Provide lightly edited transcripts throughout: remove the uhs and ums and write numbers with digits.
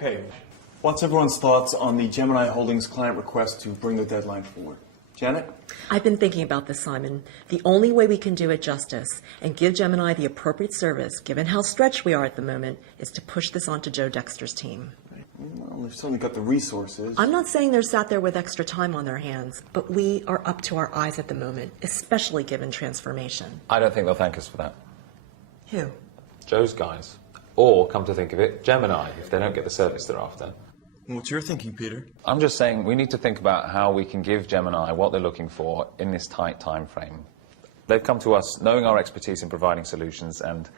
Okay. What's everyone's thoughts on the Gemini Holdings client request to bring the deadline forward? Janet? I've been thinking about this, Simon. The only way we can do it justice and give Gemini the appropriate service, given how stretched we are at the moment, is to push this onto Joe Dexter's team. Well, they've certainly got the resources. I'm not saying they're sat there with extra time on their hands, but we are up to our eyes at the moment, especially given transformation. I don't think they'll thank us for that. Who? Joe's guys. Or, come to think of it, Gemini, if they don't get the service they're after. What's your thinking, Peter? I'm just saying we need to think about how we can give Gemini what they're looking for in this tight time frame. They've come to us knowing our expertise in providing solutions, and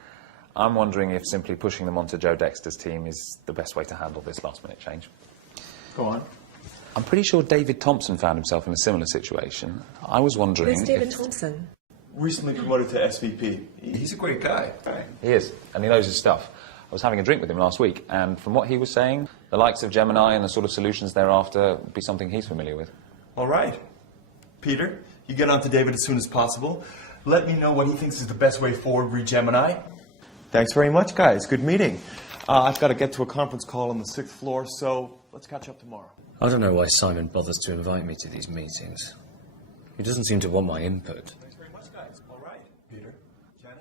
I'm wondering if simply pushing them onto Joe Dexter's team is the best way to handle this last-minute change. Go on. I'm pretty sure David Thompson found himself in a similar situation. I was wondering Who's David if... Thompson? Recently promoted to SVP. He's a great guy. Right. He is, and he knows his stuff. I was having a drink with him last week, and from what he was saying, the likes of Gemini and the sort of solutions thereafter would be something he's familiar with. All right. Peter, you get on to David as soon as possible. Let me know what he thinks is the best way forward re Gemini. Thanks very much, guys. Good meeting. I've got to get to a conference call on the 6th floor, so let's catch up tomorrow. I don't know why Simon bothers to invite me to these meetings. He doesn't seem to want my input. Thanks very much, guys. All right. Peter, Janet?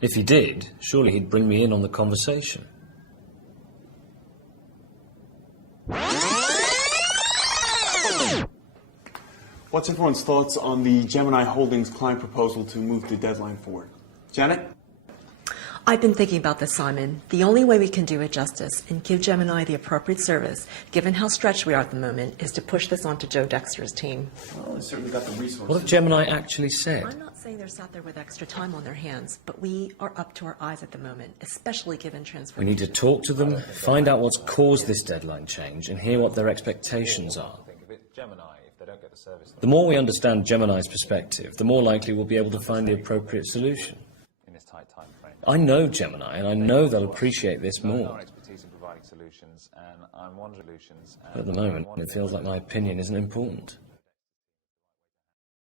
If he did, surely he'd bring me in on the conversation. What's everyone's thoughts on the Gemini Holdings client proposal to move the deadline forward? Janet? I've been thinking about this, Simon. The only way we can do it justice and give Gemini the appropriate service, given how stretched we are at the moment, is to push this onto Joe Dexter's team. Well, they've certainly got the resources. What if Gemini actually said? I'm not saying they're sat there with extra time on their hands, but we are up to our eyes at the moment, especially given We transformation. need to talk to them, find out what's caused this deadline change, and hear what their expectations are. Think of it, Gemini, if they don't get the service The more we understand Gemini's perspective, the more likely we'll be able to find the appropriate solution. in this tight time frame. I know Gemini, and I know they'll appreciate this Knowing more. our expertise in providing solutions, and I'm wondering... But at the moment, it feels like my opinion isn't important.